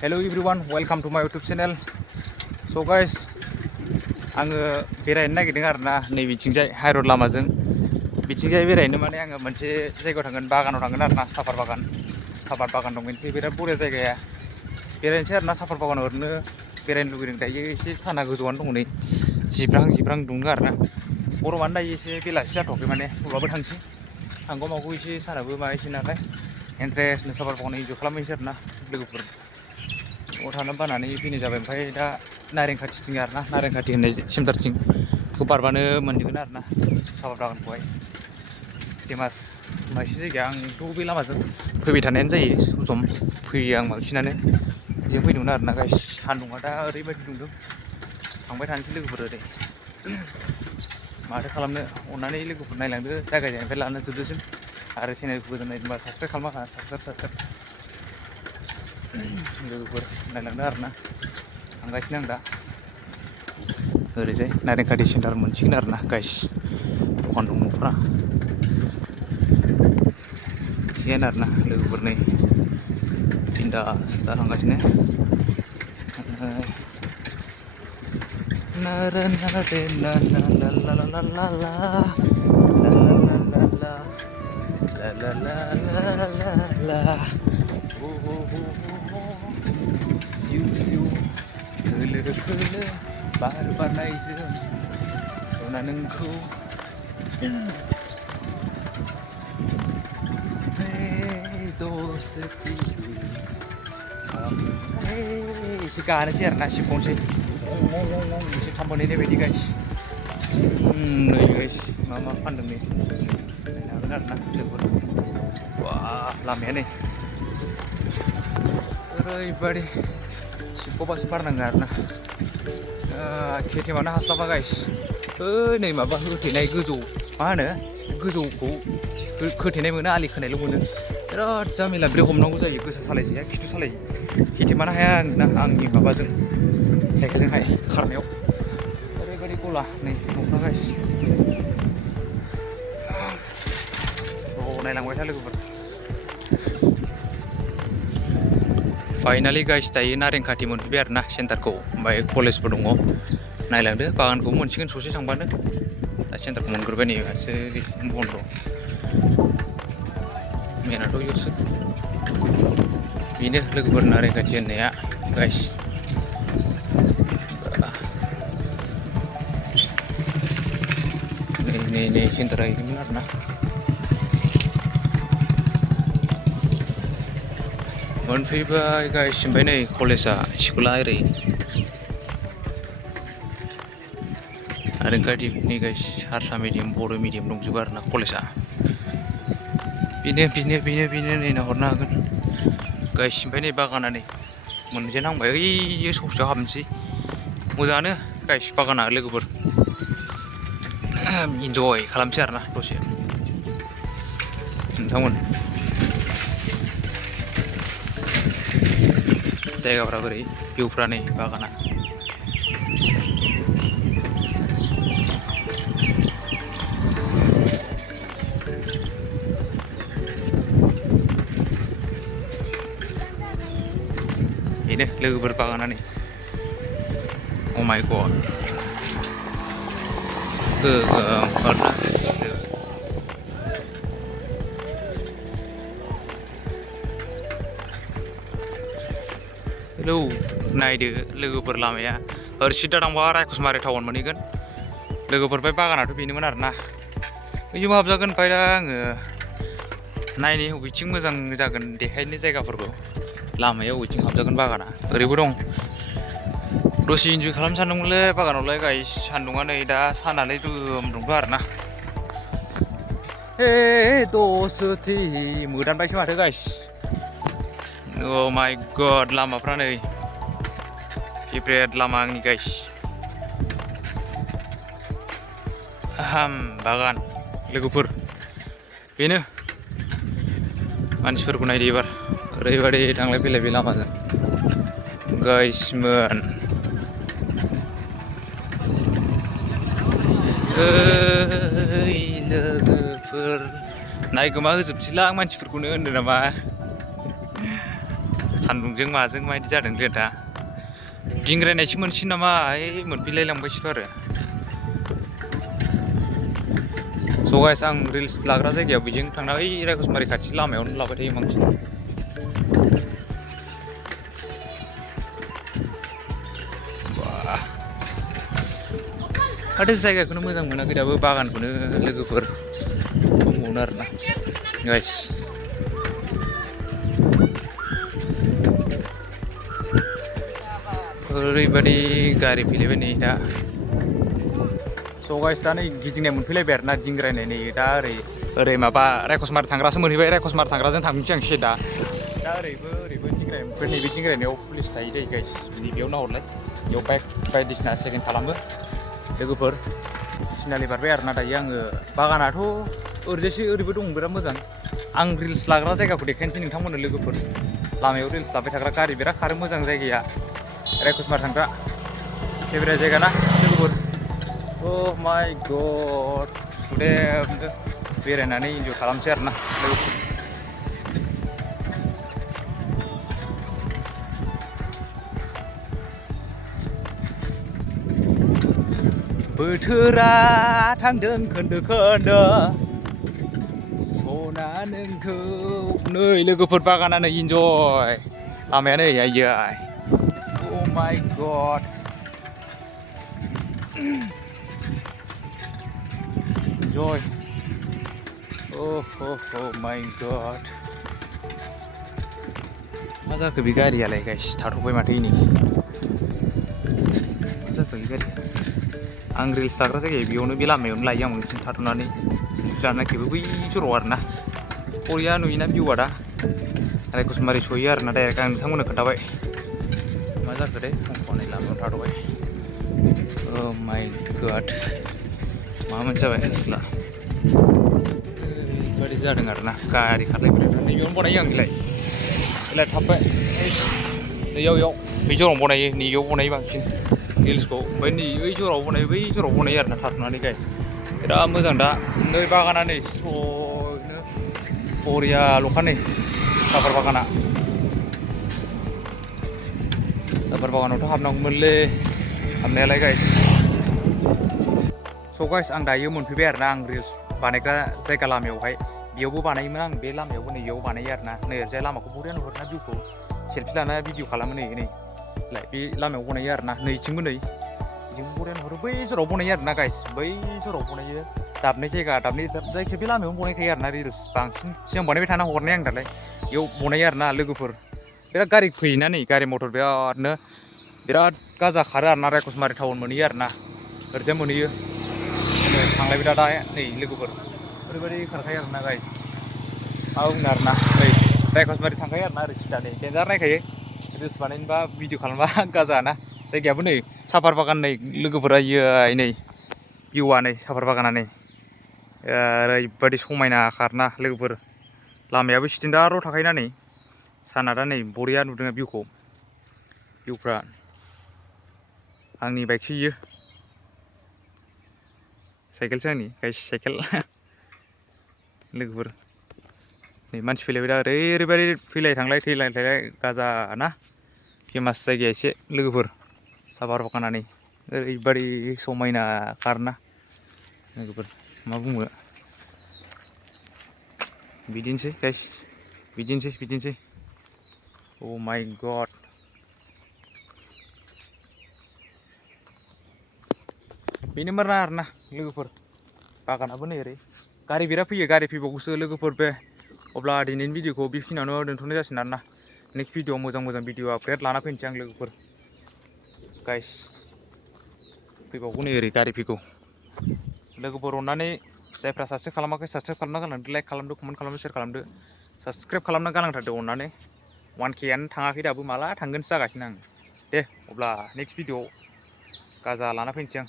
Hello everyone, welcome to my YouTube channel. So guys, आङो बेरायनो नागिरदों आरोना नैबिथिंजाय हाइरड लामाजों बिथिंजाय बेरायनो माने आङो मोनसे जायगायाव थांगोन बागानाव थांगोन आरोना साफार बागान दं मोनसे बिराद बरिया जायगाया बेरायनोसै आरोना साफार बागानाव ओरैनो बेरायनो लुगैदों दायो एसे साना गोजौआनो दङ नै जिब्रां दुङो आरोना गरमानो दायो एसे बेलासि जाथ'वाखै माने अब्लाबो थांसै थांगौ मागौ एसे सानाबो माबायसै नालाय इन्ट्रेस्टनो साफार बागानाव इन्जय खालामहैसै आरोना लोगोफोर न'आव थानो बानानै फैनाय जाबाय ओमफ्राय दा नारेंखाथिथिं आरोना नारेंखाथि होननाय सेन्टारथिं बेखौ बारबानो मोनहैगोन आरोना साफार बागानखौहाय फेमास मोनसे जायगाया आंथ' बे लामाजों फैबाय थानायानो जायो सम फैयो आं बांसिनानो बेजों फैदोंमोन आरोना गाइस सान्दुङा दा ओरैबायदि दुंदों थांबाय थानोसै लोगोफोर ओरै माथो खालामनो अननानै लोगोफोर नायलांदो जागायजेननायनिफ्राय लानानै जोबजासिम आरो चेनेलखौ गोजोन नायदोंबा साबसक्राइब खालामना साबसक्राइब लोगोफोर नायलांदो आरोना थांगासिनो आं दा ओरैजाय नारेंखाथि सेन्टार मोनसिगोन आरोना गाइस दखान दं न'फ्रा थिगानो आरोना लोगोफोर नै बिन्दास दा थांगासिनो नारे नारे ना ना ला ला ला ला ला ला ला ला ला सिउ सिउ खोलो खोलो बार बारनायजों सना नोंखौ दोस्ती एसे गानोसै आरोना सिबबावनोसै एसे खामानिनाय बायदि गाइस नै गाइस मा फानदों नै नायनो हागोन आरोना लोगोफोर वा लामाया नै ओरैबायदि सिबबावबासो बारनाङो आरोना खेथेमानो हास्लाबा गाइस नै माबा होथेनाय गोजौ मा होनो गोजौखौ खोथेनाय मोनो आलि खोनायल' मोनो बिराद जामेला ब्रेक हमनांगौ जायो गोसा सालायजाया खिथु सालायो खेथेमानो हाया आरोना आंनि माबाजों साइकेलजोंहाय खारनायाव ओरैबायदि गला नै न'फ्रा गाइस नायलांबाय था लोगोफोर फाइनालि गाइस दायो नारेंखाथि मोनफैबाय आरोना सेन्टारखौ ओमफ्राय कलेजबो दङ नायलांदो बागानखौ मोनसिगोन ससे थांबानो दा सेन्टारखौ मोनग्रोबाय नै दासो बन्द' मेनाथ' इयावसो बेनो लोगोफोर नारेंखाथि होननाया गाइस नै सेन्टारा हैदोंमोन आरोना मोनफैबाय गाइस ओमफ्राय नै कलेजआ स्कुला ओरै नारेंखाथिनि गाइस हारसा मिडियाम बर' मिडियाम दंजोबो आरोना कलेजआ बेनो नै नाहरनो हागोन गाइस ओमफ्राय नै बागाना नै मोनजेनहांबाय ओइ ससेयाव हाबनोसै मोजाङानो गाइस बागाना लोगोफोर इन्जय खालामसै आरोना दसे नोंथांमोन जायगाफ्रा बोरै भिउफ्रा नै बागाना बेनो लोगोफोर बागाना नै अ माय गड गोगोमथारना हेलौ नायदो लोगोफोर लामाया ओरै सिदा थांबा रायखसमारि टाउन मोनहैगोन लोगोफोर बे बागानाथ' बेनोमोन आरोना बैयाव हाबजागोन ओमफ्राय दा आङो नायनि बबेथिं मोजां जागोन देखायनो जायगाफोरखौ लामायाव बबेथिं हाबजागोन बागाना ओरैबो दं दसे इन्जय खालामनो सानदोंमोनलै बागानावलाय गाइस सान्दुङा नै दा सानालाय दुम दुंथ' आरोना हे दोस्ती मोदानबायसो माथो गाइस अ माय गड लामाफ्रा नै फेभरेट लामा आंनि गाइस बागान लोगोफोर बेनो मानसिफोरखौ नायदो एबार ओरैबायदि थांलाय फैलाय बे लामाजों गाइसमोन लोगोफोर नायगोमा होजोबसैलां मानसिफोरखौनो होनदों नामा सान्दुंजों माजों माबायदि जादों दा दिंग्रायनायसो मोनसिन नामा मोनफैलायलांबायसोथ' आरो स' गाइस आं रिल्स लाग्रा जायगायाव बेजों थांना ओइ रायखसमारि खाथि लामायावनो लाबाय थायो बांसिन माथो जायगाखौनो मोजां मोनाखै दाबो बागानखौनो लोगोफोर दंबावो आरोना गाइस ओरैबायदि गारि फैलायबाय नै दा स' गाइस दा नै गिदिंनाय मोनफैलायबाय आरोना दिंग्रायनाय नै दा ओरै माबा रायखसमारि थांग्रासो मोनहैबाय रायखसमारि थांग्राजों थांफिनसै आं सिदा दा ओरैबो दिंग्राय मोनफैबाय नैबे दिंग्रायनायाव पुलिस थायो दै गाइस नैबेयाव नाहरलाय बेयाव बाइक बायदिसिना चेकिं खालामो लोगोफोर सिनालि बारबाय आरोना दायो आङो बागानाथ' ओरैजायसो ओरैबो दं बिराद मोजां आं रिल्स लाग्रा जायगाखौ देखायनोसै नोंथांमोननो लोगोफोर लामायाव रिल्स लाबाय थाग्रा गारि बिराद खारो मोजां जायगाया रायखसमारि थांग्रा फेभरेट जायगा ना लोगोफोर अ माय गड सुदेमनो बेरायनानै इन्जय खालामसै आरोना लोगोफोर बोथोरा थांदों खोन्दो खोन्दो सना नोंखौ नै लोगोफोर बागाना नै इन्जय लामाया नै आयै Oh my god enjoy oh my god मा जाखो बे गारियालाय गाइस थाथ'बाय माथो इनै मा जाखो बे गारिया आं रिल्स लाग्रा जायगाया बेयावनो बे लामायावनो लायो आं बांसिन थाथ'नानै जानाखिबो बै जराव आरोना बरिया नुयोना भिउआ दा रायखसमारि सहैयो आरोना डाइरेक्ट आं नोंथांमोननो खोन्थाबाय मा जाखो दे हनै लामायाव थाथ'बाय Oh my god माबा मोनसे जाबाय नोंसोरला ओरैबायदि जादों आरोना गारि खारलायबाय नैबेयावनो बनायो आं बेलाय थाबबाय नैयाव बे जराव बनायो नैयाव बनायो बांसिन रिल्सखौ ओमफ्राय नै बै जराव बनायो आरोना थाथ'नानै गाय बिराद मोजां दा नै बागाना नै स्र'नो बरिया ल'खा नै साफार बागानावथ' हाबनांगौमोनलै हाबनायालाय गाइस स' गाइस आं दायो मोनफैबाय आरोना आं रिल्स बानायग्रा जायगा लामायावहाय बेयावबो बानायोमोन आं बे लामायावबो नै बेयाव बानायो आरोना नै ओरैजाय लामाखौ बरिया नुहुरोना भिउखौ सेल्फि लाना भिडिअ खालामो नै बे लामायाव बनायो आरोना नैथिंबो नै बिदिनो बरिया नुहुरो बै जराव बनायो आरोना गाइस बै जराव बनायो दाबनै जायखिया बे लामायावनो बनायखायो आरोना रिल्स बांसिन सिगां बानायबाय थाना हरनाय आं दालाय बेयाव बनायो आरोना लोगोफोर बिराद गारि फैयोना नै गारि मटर बिराद गाजा खारो आरोना रायखसमारि टाउन मोनहैयो आरोना ओरैजाय मोनहैयो थांलायबाय दा नै लोगोफोर ओरैबायदि खारखायो आरोना गाइस मा बुंनो आरोना नै रायखसमारि थांखायो आरोना ओरै सिदा नै देन्जार नायखायो रिल्स बानायनोबा भिडिअ खालामबा गाजाना जायगायाबो नै साफार बागान नै लोगोफोरा नै भिउआ नै साफार बागाना नै ओरैबायदि समायना खारना लोगोफोर लामायाबो स्टेन्डार्डआव थाखायोना नै साना दा नै बरिया नुदों भिउफ्रा आंनि बाइकसो इयो साइकेलसो आंनि गाइस साइकेल लोगोफोर नै मानसि फैलायबाय दा ओरैबायदि फैलाय थांलाय गाजा ना फेमास जायगाया एसे लोगोफोर साफार बागाना नै ओरैबायदि समायना खारना लोगोफोर मा बुंनो बिदिनोसै गाइस बिदिनोसै Oh my god बेनोमोन आरोना लोगोफोर बागानाबो नै ओरै गारि बिराद फैयो गारि फैबावगौसो लोगोफोर बे अब्ला दिनैनि भिडिअखौ बेखिनियावनो दोनथ'नाय जासिगोन आरोना नेक्स्ट भिडिअआव मोजां भिडिअ आपडेट लाना फैनोसै आं लोगोफोर गाइस फैबावगौ नै ओरै गारि फैगौ लोगोफोर अननानै जायफ्रा साबसक्राइब खालामाखै साबसक्राइब खालामना गालांदो लाइक खालामदो कमेन्ट खालामदो शेयार खालामदो साबसक्राइब खालामना गालांथारदो अननानै 1Kआनो थाङाखै दाबो माला थांगोनसो जागासिनो आं दे अब्ला नेक्स्ट भिडिअआव गाजा लाना फैनोसै आं